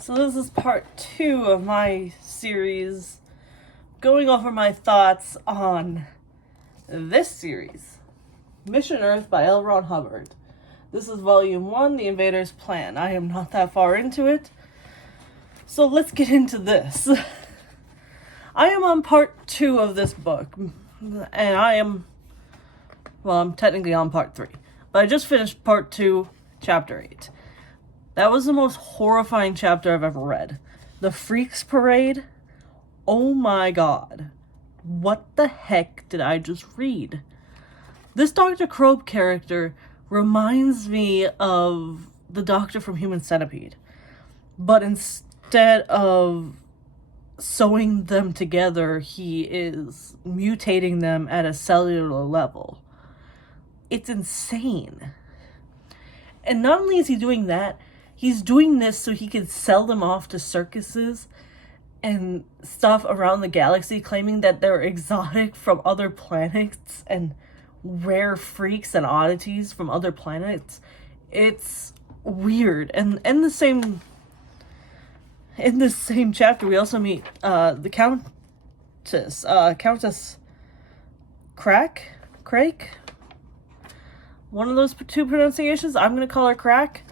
So this is part 2 of my series going over my thoughts on this series, Mission Earth by L. Ron Hubbard. This is volume 1, The Invader's Plan. I am not that far into it, so let's get into this. I am on part 2 of this book, and I'm technically on part 3, but I just finished part 2, chapter 8. That was the most horrifying chapter I've ever read. The Freaks Parade? Oh my god. What the heck did I just read? This Dr. Krob character reminds me of the Doctor from Human Centipede. But instead of sewing them together, he is mutating them at a cellular level. It's insane. And not only is he doing that, he's doing this so he can sell them off to circuses and stuff around the galaxy, claiming that they're exotic from other planets and rare freaks and oddities from other planets. It's weird. And in this same chapter, we also meet the Countess Crake. One of those two pronunciations. I'm gonna call her Crack,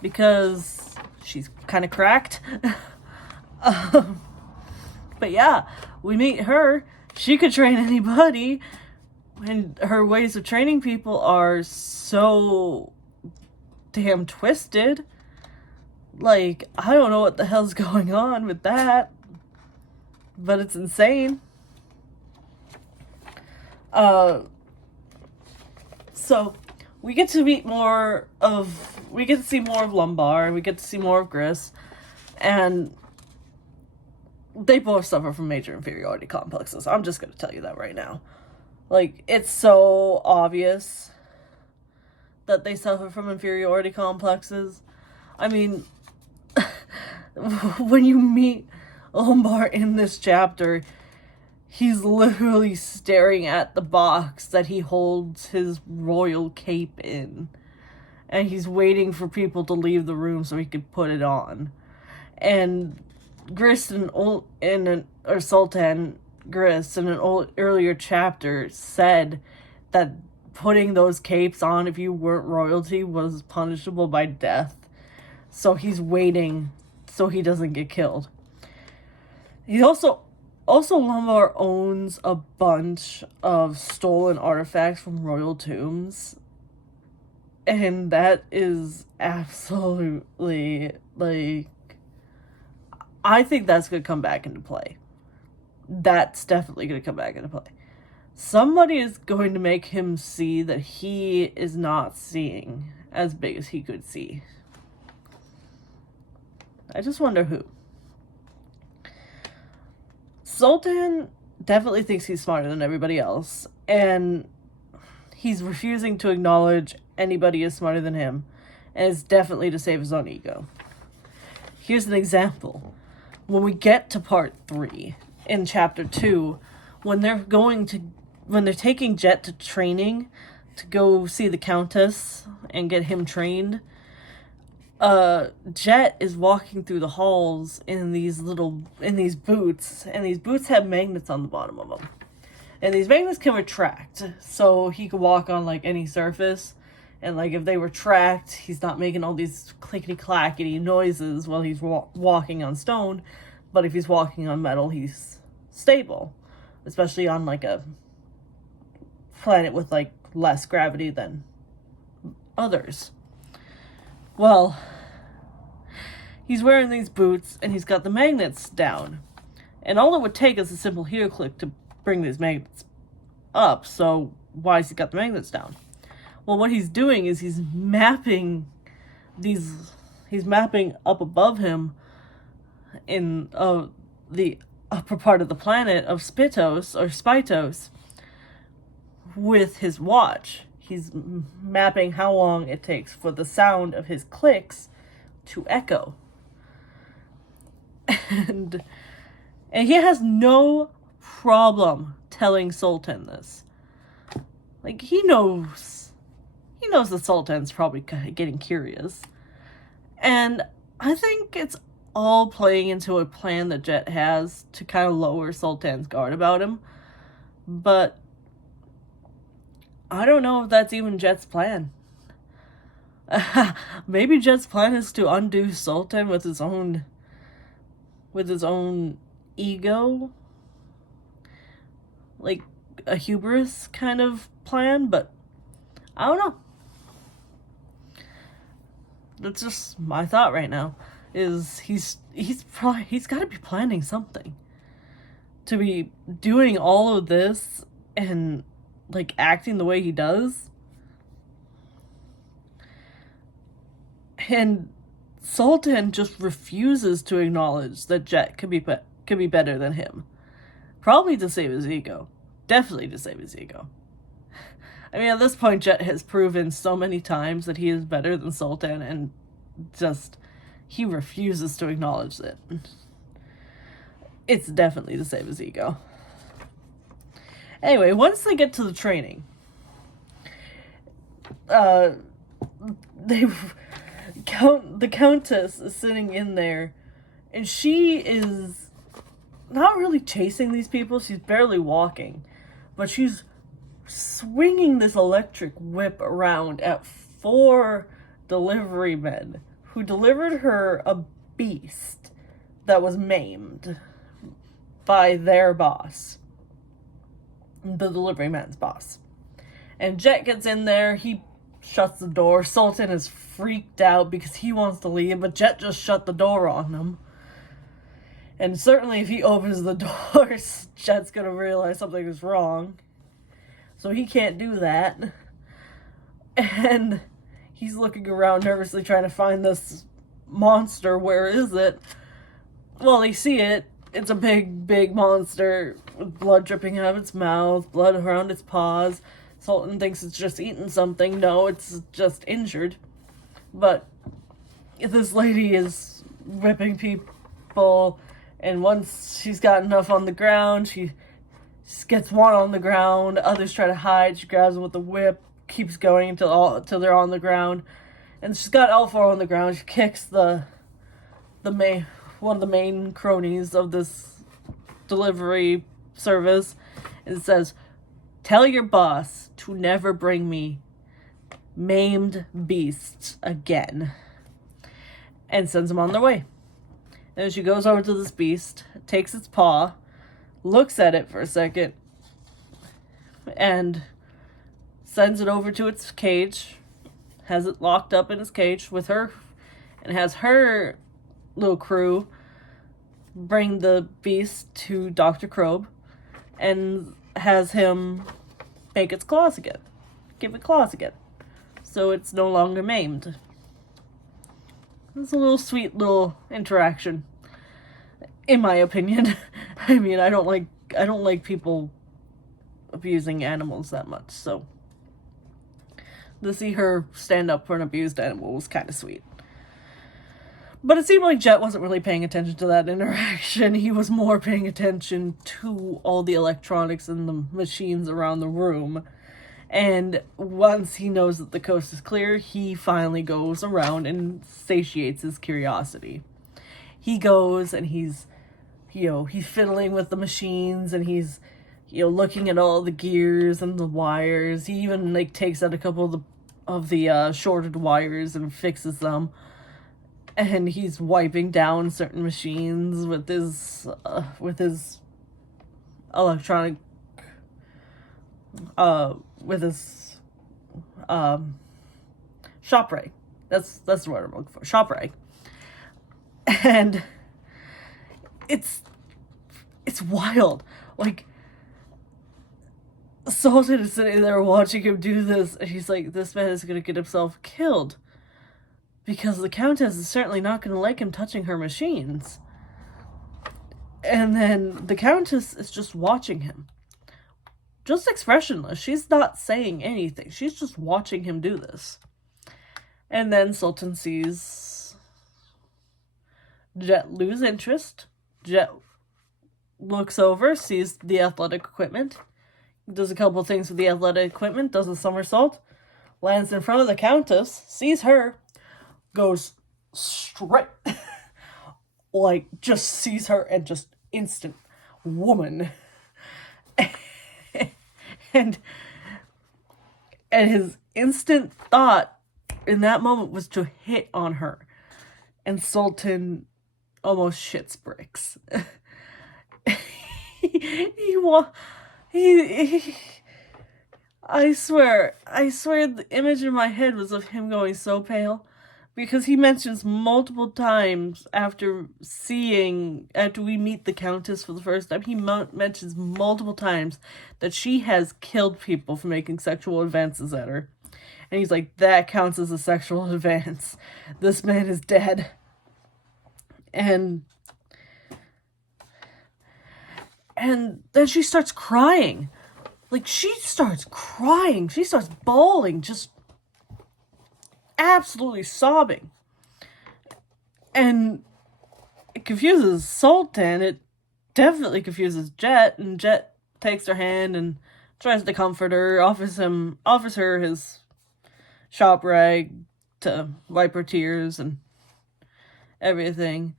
because she's kind of cracked. But yeah, we meet her. She could train anybody, and her ways of training people are so damn twisted. Like, I don't know what the hell's going on with that, but it's insane. So we get to see more of Lumbar, we get to see more of Gris, and they both suffer from major inferiority complexes. I'm just gonna tell you that right now. Like, it's so obvious that they suffer from inferiority complexes. I mean, when you meet Lumbar in this chapter, he's literally staring at the box that he holds his royal cape in. And he's waiting for people to leave the room so he could put it on. And Sultan Gris in an earlier chapter said that putting those capes on if you weren't royalty was punishable by death. So he's waiting so he doesn't get killed. He also Lumbar owns a bunch of stolen artifacts from royal tombs. And that is absolutely, like, I think that's going to come back into play. That's definitely going to come back into play. Somebody is going to make him see that he is not seeing as big as he could see. I just wonder who. Sultan definitely thinks he's smarter than everybody else, and he's refusing to acknowledge anybody is smarter than him, and it's definitely to save his own ego. Here's an example. When we get to part 3 in chapter 2, when they're taking Jet to training to go see the Countess and get him trained, Jet is walking through the halls in these boots, and these boots have magnets on the bottom of them. And these magnets can retract, so he can walk on, like, any surface. And, like, if they retract, he's not making all these clickety-clackety noises while he's walking on stone. But if he's walking on metal, he's stable. Especially on, like, a planet with, like, less gravity than others. Well, he's wearing these boots, and he's got the magnets down. And all it would take is a simple heel click to bring these magnets up, so why has he got the magnets down? Well, what he's doing is he's mapping up above him in the upper part of the planet of Spytos with his watch. He's mapping how long it takes for the sound of his clicks to echo. And he has no problem telling Sultan this. Like, he knows the Sultan's probably getting curious. And I think it's all playing into a plan that Jet has to kind of lower Sultan's guard about him. But I don't know if that's even Jet's plan. Maybe Jet's plan is to undo Sultan with his own ego, like a hubris kind of plan, but I don't know. That's just my thought right now. Is he's got to be planning something to be doing all of this and like acting the way he does. And Sultan just refuses to acknowledge that Jet could be better than him. Probably to save his ego. Definitely to save his ego. I mean, at this point, Jet has proven so many times that he is better than Sultan, and just, he refuses to acknowledge it. It's definitely to save his ego. Anyway, once they get to the training, the Countess is sitting in there, and she is not really chasing these people. She's barely walking, but she's swinging this electric whip around at 4 delivery men who delivered her a beast that was maimed by their boss, the delivery man's boss. And Jet gets in there, he shuts the door. Sultan is freaked out because he wants to leave, but Jet just shut the door on him. And certainly if he opens the doors, Jet's gonna realize something is wrong. So he can't do that. And he's looking around nervously trying to find this monster. Where is it? Well, they see it. It's a big, big monster with blood dripping out of its mouth, blood around its paws. Sultan thinks it's just eaten something. No, it's just injured. But this lady is whipping people, and once she's got enough on the ground, she gets one on the ground. Others try to hide. She grabs them with the whip, keeps going until they're on the ground. And she's got all 4 on the ground. She kicks one of the main cronies of this delivery service, and it says, "Tell your boss to never bring me maimed beasts again," and sends them on their way. And she goes over to this beast, takes its paw, looks at it for a second, and sends it over to its cage, has it locked up in its cage with her, and has her little crew bring the beast to Dr. Krob, and has him make its claws again. Give it claws again. So it's no longer maimed. It's a little sweet little interaction, in my opinion. I mean, I don't like people abusing animals that much, so to see her stand up for an abused animal was kind of sweet. But it seemed like Jet wasn't really paying attention to that interaction. He was more paying attention to all the electronics and the machines around the room. And once he knows that the coast is clear, he finally goes around and satiates his curiosity. He goes and he's fiddling with the machines, and he's, looking at all the gears and the wires. He even, takes out a couple of the shorted wires and fixes them. And he's wiping down certain machines with his electronic, with his shop ray. That's the word I'm looking for. Shop ray. And it's wild. Sultan is sitting there watching him do this, and he's like, this man is gonna get himself killed. Because the Countess is certainly not going to like him touching her machines. And then the Countess is just watching him. Just expressionless. She's not saying anything. She's just watching him do this. And then Sultan sees Jet lose interest. Jet looks over, sees the athletic equipment. Does a couple things with the athletic equipment. Does a somersault. Lands in front of the Countess. Sees her. Goes straight like, just sees her and just instant woman. and his instant thought in that moment was to hit on her. And Sultan almost shits bricks. I swear the image in my head was of him going so pale, because he mentions multiple times after we meet the Countess for the first time, he mentions multiple times that she has killed people for making sexual advances at her. And he's like, that counts as a sexual advance. This man is dead. And then she starts crying. Like, she starts crying. She starts bawling, just absolutely sobbing. And it confuses Sultan. It definitely confuses Jet. And Jet takes her hand and tries to comfort her, offers her his shop rag to wipe her tears and everything.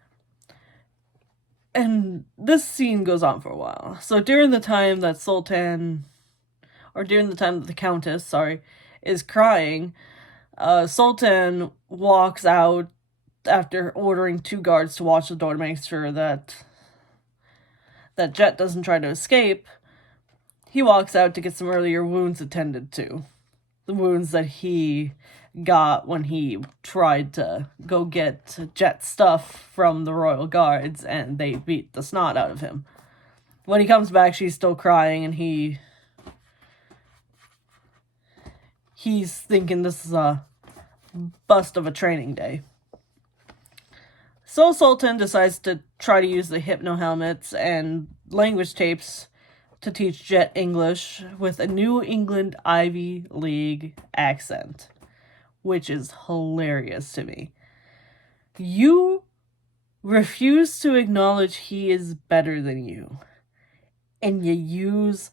And this scene goes on for a while. So during the time that the Countess, is crying, Sultan walks out after ordering 2 guards to watch the door to make sure that Jet doesn't try to escape. He walks out to get some earlier wounds attended to. The wounds that he got when he tried to go get Jet's stuff from the royal guards, and they beat the snot out of him. When he comes back, she's still crying, and he's thinking this is a bust of a training day. So Sultan decides to try to use the hypno helmets and language tapes to teach Jet English with a New England Ivy League accent, which is hilarious to me. You refuse to acknowledge he is better than you, and you use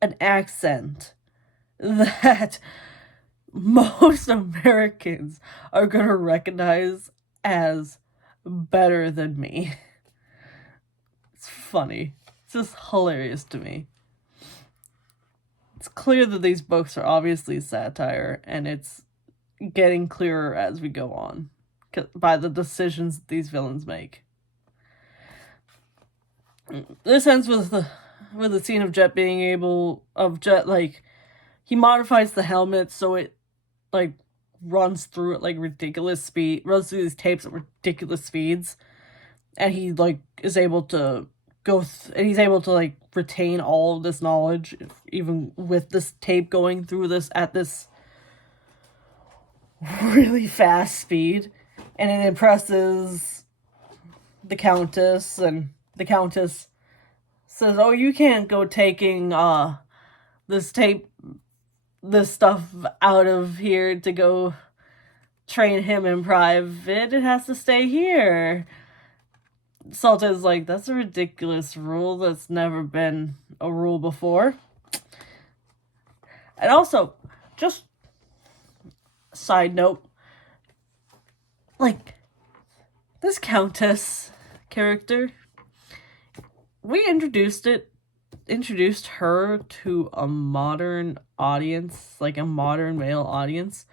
an accent that most Americans are going to recognize as better than me. It's funny. It's just hilarious to me. It's clear that these books are obviously satire, and it's getting clearer as we go on by the decisions that these villains make. This ends with the scene of Jet he modifies the helmet so it runs through these tapes at ridiculous speeds, and he is able to and he's able to retain all of this knowledge even with this tape going through this at this really fast speed, and it impresses the Countess, and the Countess says, "Oh, you can't go taking this stuff out of here to go train him in private. It has to stay here." Sultan's like, "That's a ridiculous rule. That's never been a rule before." And also, just side note, this Countess character, we introduced her to a modern audience, a modern male audience.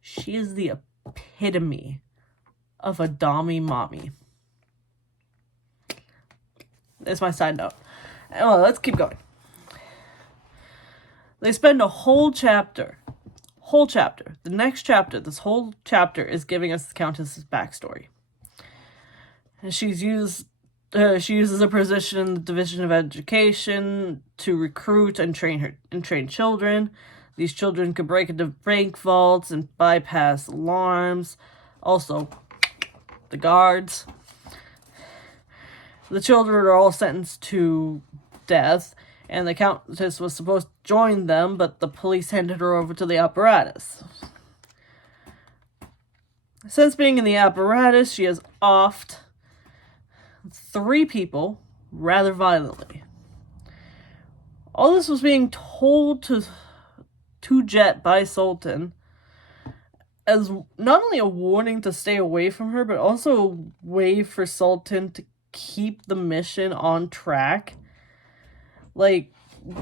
She is the epitome of a dommy mommy. That's my side note. Well, let's keep going. They spend a whole chapter. The next chapter, this whole chapter is giving us the Countess's backstory. And she uses her position in the Division of Education to recruit and train children. These children could break into bank vaults and bypass alarms. Also, the guards. The children are all sentenced to death, and the Countess was supposed to join them, but the police handed her over to the apparatus. Since being in the apparatus, she has offed 3 people rather violently. All this was being told to Jet by Sultan, as not only a warning to stay away from her, but also a way for Sultan to keep the mission on track. Like,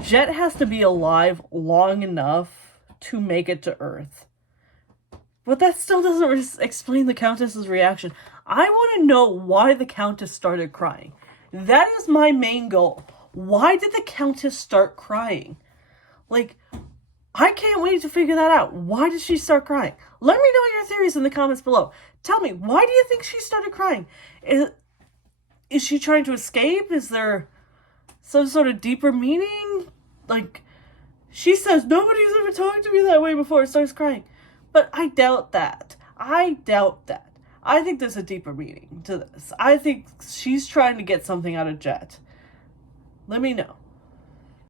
Jet has to be alive long enough to make it to Earth. But that still doesn't explain the Countess's reaction. I want to know why the Countess started crying. That is my main goal. Why did the Countess start crying? Like, I can't wait to figure that out. Why did she start crying? Let me know your theories in the comments below. Tell me, why do you think she started crying? Is she trying to escape? Is there some sort of deeper meaning? Like, she says, nobody's ever talked to me that way before, and starts crying. But I doubt that. I doubt that. I think there's a deeper meaning to this. I think she's trying to get something out of Jet. Let me know.